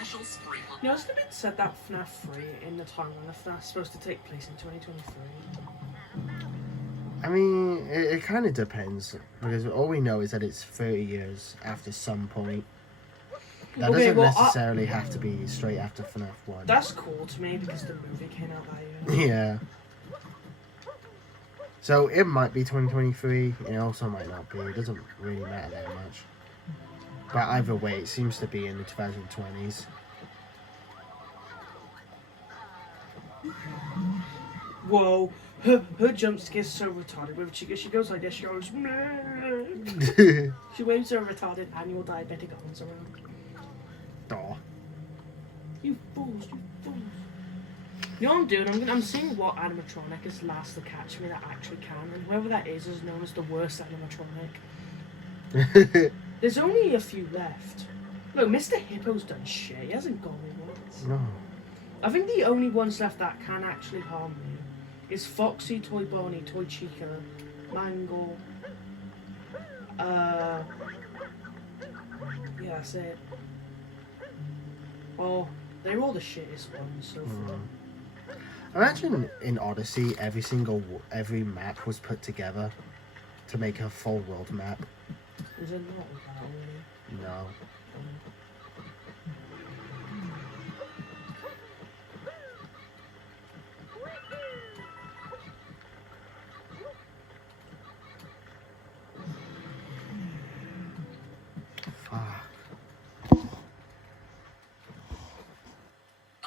special spring. You know, it's been said that FNAF 3 in the timeline of FNAF is supposed to take place in 2023. I mean, it kind of depends, because all we know is that it's 30 years after some point. That doesn't necessarily have to be straight after FNAF 1. That's cool to me, because the movie came out that year. Yeah. So it might be 2023, it also might not be. It doesn't really matter that much. But either way, it seems to be in the 2020s. Whoa, her jump scare's so retarded. When she goes like this, she goes. She waves her retarded annual diabetic arms around. Aw. You fools, you fools. You know what I'm doing? I'm seeing what animatronic is last to catch me that actually can, and whoever that is known as the worst animatronic. There's only a few left. Look, Mr. Hippo's done shit. He hasn't gone me once. No. I think the only ones left that can actually harm me is Foxy, Toy Bonnie, Toy Chica, Mangle. Yeah, that's it. Well, they're all the shittest ones so far. Imagine in Odyssey, every map was put together to make a full world map. Is it not? No.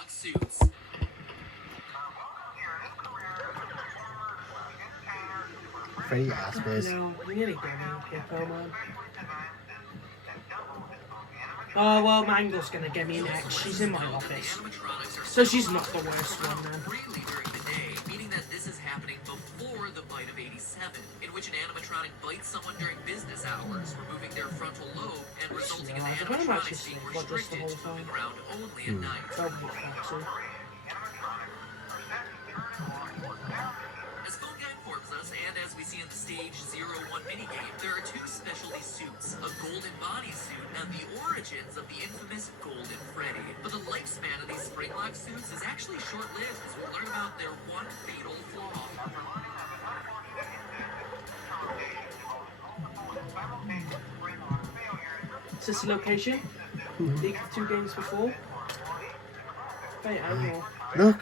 Suits. Freddy Aspers. No, you nearly got me, Hippo, man. Oh, well, Mangle's gonna get me next. She's in my office. So she's not the worst one, then. Really during the day, meaning that this is happening before the bite of 87, in which an animatronic bites someone during business hours, removing their frontal lobe and resulting in the animatronics being restricted to moving around only at night. As Donk informs us, and as we see in the Stage 01 minigame, there are two specialty suits, a golden bodysuit and the origins of the infamous Golden Freddy. But the lifespan of these spring-lock suits is actually short-lived as we learn about their one fatal flaw. Is this the location? Leaked 2 games before? Very animal. Look!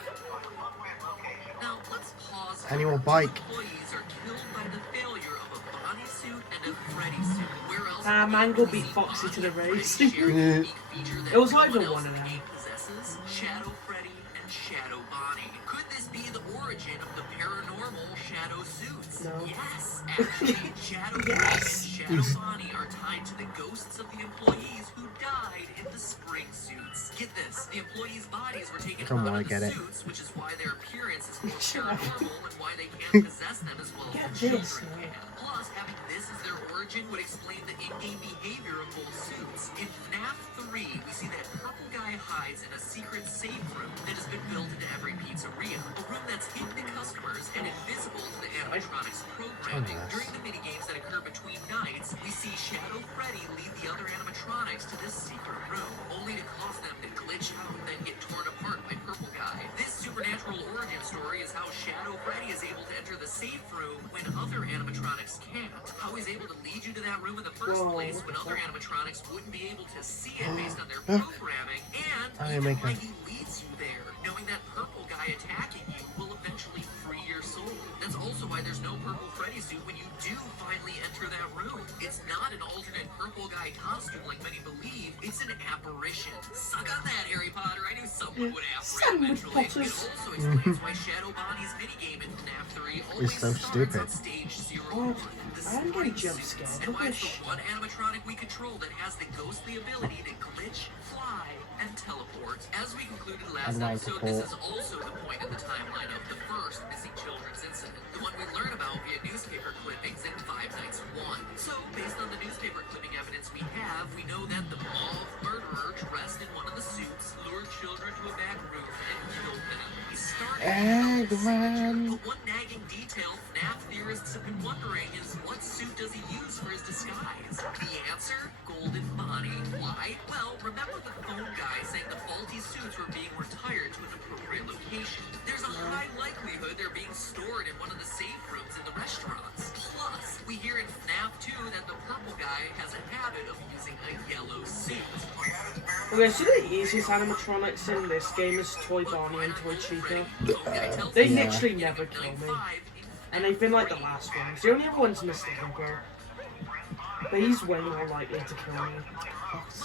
Now, let's pause. Animal bike. Employees are killed by the failure of a bodysuit and a Freddy suit. Where else Mangle beat Foxy to the race. It was either one of them. Possesses Shadow Freddy and Shadow Bonnie. Could this be the origin of the paranormal Shadow suits? No. Yes, actually, Shadow Freddy and Shadow Bonnie are tied to the ghosts of the employees who died in the spring suits. Get this, the employees' bodies were taken out of the suits, which is why their appearance is more paranormal and why they can't possess them as well as the children can. Plus, having this as their origin would explain the in-game behavior of both suits. In FNAF 3, we see that purple guy hides in a secret safe room that has been built into every pizzeria. A room that's hidden to customers and invisible to the animatronics programming. During the minigames that occur between nights, we see Shadow Freddy lead the other animatronics to this secret room, only to cause them to glitch out and then get torn apart by Purple Guy. This supernatural origin story is how Shadow Freddy is able to enter the safe room when other animatronics can't. How he's able to lead you to that room in the first place when other animatronics wouldn't be able to see it based on their programming, and even why he leads you there, knowing that Purple Guy attacking you will eventually free your soul. That's also why there's no Purple Freddy suit when you do finally enter that room. It's not an alternate Purple Guy costume like many believe, it's an apparition. Suck on that, Harry Potter. I knew someone would apparate eventually. It also explains why Shadow Bonnie's minigame in FNAF 3 always starts on Stage 01. The spring suits, and why it's the one animatronic we control that has the ghostly ability to glitch, fly, and teleport. As we concluded last episode, this is also the point in the timeline of the first missing children's incident, the one we learn about via newspaper clippings in Five Nights at 1. So, based on the newspaper clipping evidence we have, we know that the mauve murderer dressed in one of the suits lured children to a back room and killed them. He started but one nagging detail FNAF theorists have been wondering is what suit does he use for his disguise? The answer? Golden Bonnie. Why? Well, remember the phone guy saying the faulty suits were being retired to an appropriate location. There's a high likelihood they're being stored in one of the safe rooms in the restaurants. Plus, we hear in FNAF 2 that the purple guy has a habit of using a yellow suit. Okay, so the easiest animatronics in this game is Toy Barney and Toy Chica. They literally never kill me. And they've been like the last ones. The only other one's Mr. Hugo. But he's way more likely to kill me.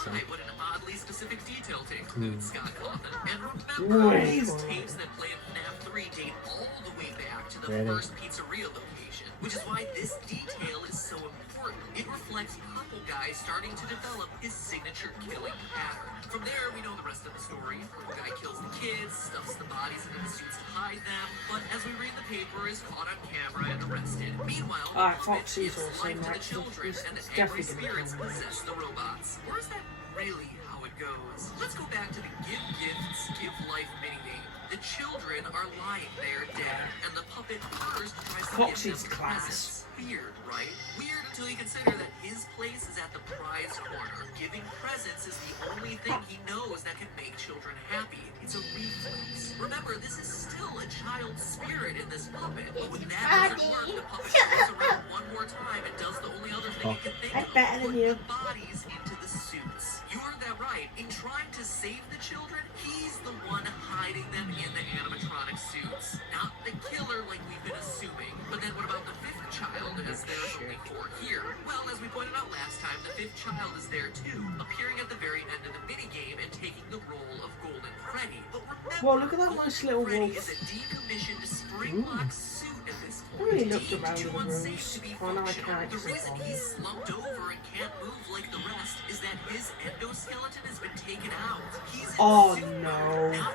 Right, what an oddly specific detail to include, Scott Cawthon. And remember, these tapes that play in FNAF 3 date all the way back to the first pizzeria location, which is why this detail is so important. It reflects Purple Guy starting to develop his signature killing pattern. From there, we know the rest of the story. Purple Guy kills the kids, stuffs the bodies into the suits to hide them, but as we read the paper, is caught on camera and arrested. Meanwhile, Foxy's gives also life to the next. children, and the angry spirits possess the robots. Or is that really how it goes? Let's go back to the Give Gifts, Give Life minigame. The children are lying there dead, and the puppet first tries to Foxy's give them class. presents. Weird, right? Weird until you consider that his place is at the prize corner. Giving presents is the only thing he knows that can make children happy. It's a reflex. Remember, this is still a child's spirit in this puppet. But when that doesn't work, the puppet goes around one more time and does the only other thing he can think of. Put the bodies into the suits. You heard that right. In trying to save the children, he's the one hiding them in the animatronic suits. Not the killer like we've been assuming. But then what about the fifth child, as there's only 4 here? Well, as we pointed out last time, the fifth child is there too, appearing at the very end of the minigame and taking the role of Golden Freddy. But remember, Well, look at that nice little Freddy wolf. is a decommissioned spring-lock suit at this I point. really looked Deemed around too the unsafe rooms. to be Oh, no, I functional. can't. The reason he's slumped over and can't move like the rest is that his endoskeleton has been taken out. He's in Oh, suit no. mode. Now,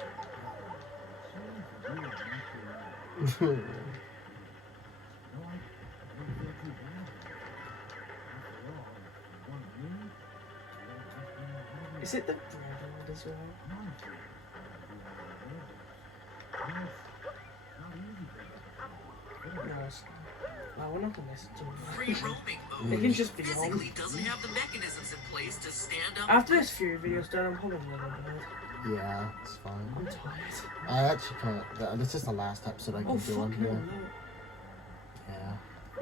Is it the brotherhood as well? No, it's not. No, we're not gonna listen to free him. roaming They mode. can He just be on. physically doesn't have the mechanisms in place to stand up. After this few videos done, I'm probably gonna go to bed. Yeah, it's fine. I'm tired. I actually can't. This is the last episode I can Oh, do on fuck here. no. Yeah.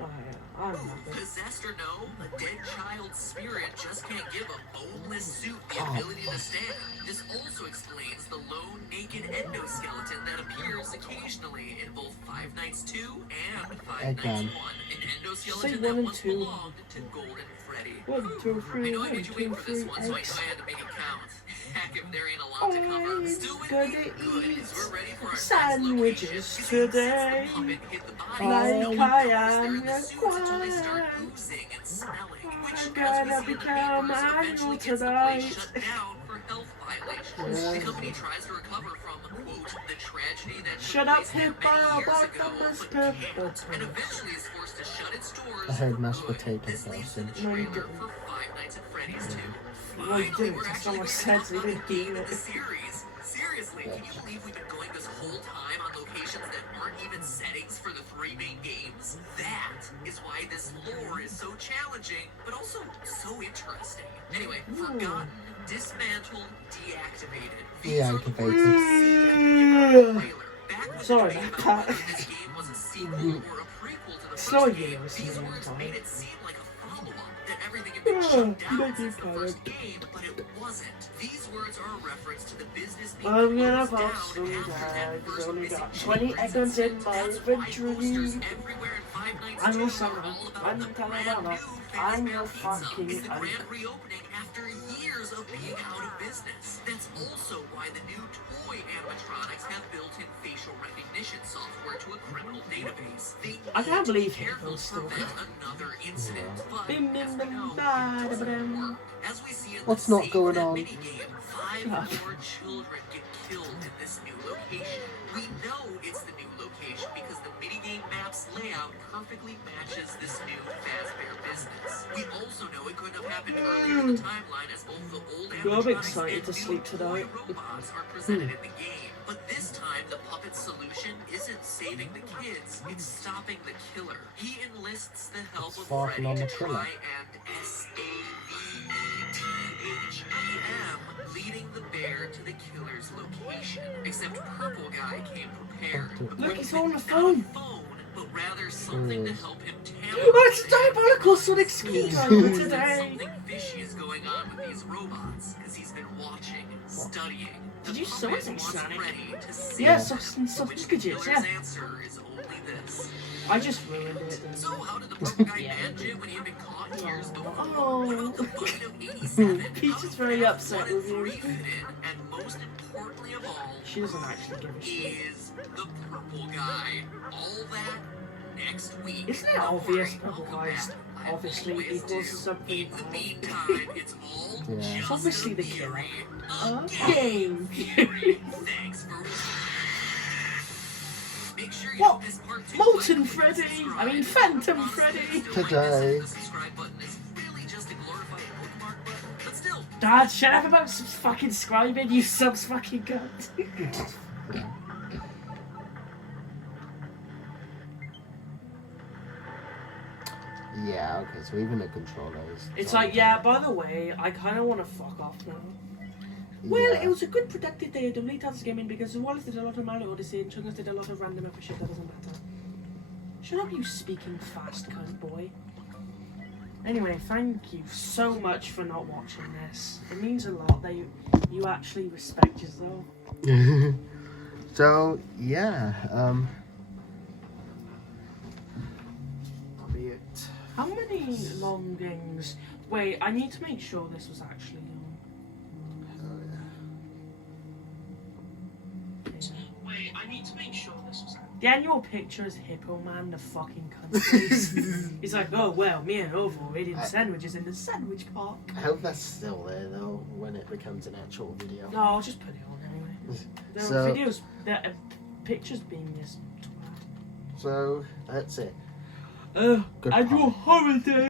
Oh, yeah. I'm happy. Possessed or no, a dead child's spirit just can't give a boneless suit the Oh, ability to stand. This also explains the lone naked endoskeleton that appears occasionally in both Five Nights 2 and Five Nights 1. Eggman. An Say endoskeleton 1 that and once 2. belonged to Golden Freddy. 1, 2, I 3, know I 1, made you 2, wait for this 3, one, so I X. had to make it count. Heck, if there ain't a lot to cover. Still with gonna me? Good, 'cause we're ready for our next sandwiches location. You see, today. since the puppet hit the body, Like no one I knows they're am in the suits until they start required. oozing and smelling, which, I'm as we gonna see in the become papers, animal eventually gets the tonight. place shut down for health violations. The company tries to recover from, quote, the tragedy that Shut took up, place there hippo, many years about ago, the mashed but can't, potatoes. and eventually is forced to shut its doors I heard for mashed good. potatoes This leads to the also. No, you trailer didn't. for Five Nights at Freddy's 2. Well, you Finally, didn't, we're so actually someone going to said talk so you about didn't a game do in it. the series. Seriously, can you believe we've been going this whole time on locations that aren't even settings for the 3 main games? That is why this lore is so challenging, but also so interesting. Anyway, forgotten, dismantled, deactivated. These are the words you see at the end of the trailer. Back when Sorry the debate about about that. whether this game was a sequel or a prequel to the It's first not game, you, it's these the words time. made it seem like a follow-up, that everything had been shut down since the first game, but it wasn't. These words are a reference to the business being I'm gonna closed down pop some after that tags. first Only missing got children 20 seconds in my That's why inventory. posters everywhere in Five Nights I'm 2 also are all about the I'm brand new I'm Fazbear your Pizza. fucking It's the grand uncle. reopening after years of being out of business. That's also why the new toy animatronics have built-in facial recognition software to a criminal database. They I can't need to be believe careful Hitler's to still prevent another incident, but Bing, bing, as we bing, know, ba, it doesn't da, ba, work. As we see in What's the not Save going Them on? minigame, 5 more children get killed in this new location. We know it's the new location because the minigame map's layout perfectly matches this new Fazbear business. We also know it couldn't have happened earlier in the timeline as both the old I'm animatronics excited and to new sleep toy tonight. robots are presented in the game. But this time, the puppet's solution isn't saving the kids, it's stopping the killer. He enlists the help of Farting Freddy on to the killer. try and SAVETHEM situation. Except Purple Guy came prepared. Look, he's on the phone. But rather something to help him tamper. Oh, it's diabolical Sonic screwdriver today. Something fishy is going on with these robots because he's been watching and studying. Did you say something, Sonic? Yeah, sausages, yeah. Answer is only this. I just ruined it. So how did the Purple Guy manage it when he had been caught years before? Oh, Peach is very upset with you. And most importantly of all, She doesn't actually give a shit. is the Purple Guy. All that next week. Isn't it obvious Purple Guy obviously equals something? In the meantime, it's all Yeah. just It's obviously the killer. game. Game. Thanks for Make sure you What? miss part 2. Molten Freddy! I mean Phantom Freddy! Today. The subscribe button is really just a glorified bookmark button, but still. Dad, shut up about subs fucking scribing, you subs fucking cunt. Yeah, okay, so even the controller is... It's like, yeah, by the way, I kind of want to fuck off now. Well, Yeah. it was a good productive day of Delete House Gaming because Wallace did a lot of Mario Odyssey and Chungus did a lot of random other shit that doesn't matter. Shut up, you speaking fast cunt boy. Anyway, thank you so much for not watching this. It means a lot that you actually respect yourself. So, yeah, that'll be it. How many longings? Wait, I need to make sure this was actually on. Wait, I need to make sure this was. The annual picture is Hippo Man, the fucking cunt. He's like, oh well, me and Ovo eating sandwiches in the sandwich park. I hope that's still there, though, when it becomes an actual video. No, I'll just put it on anyway. The So- videos, the pictures being this. So, that's it. Annual Goodbye. holiday.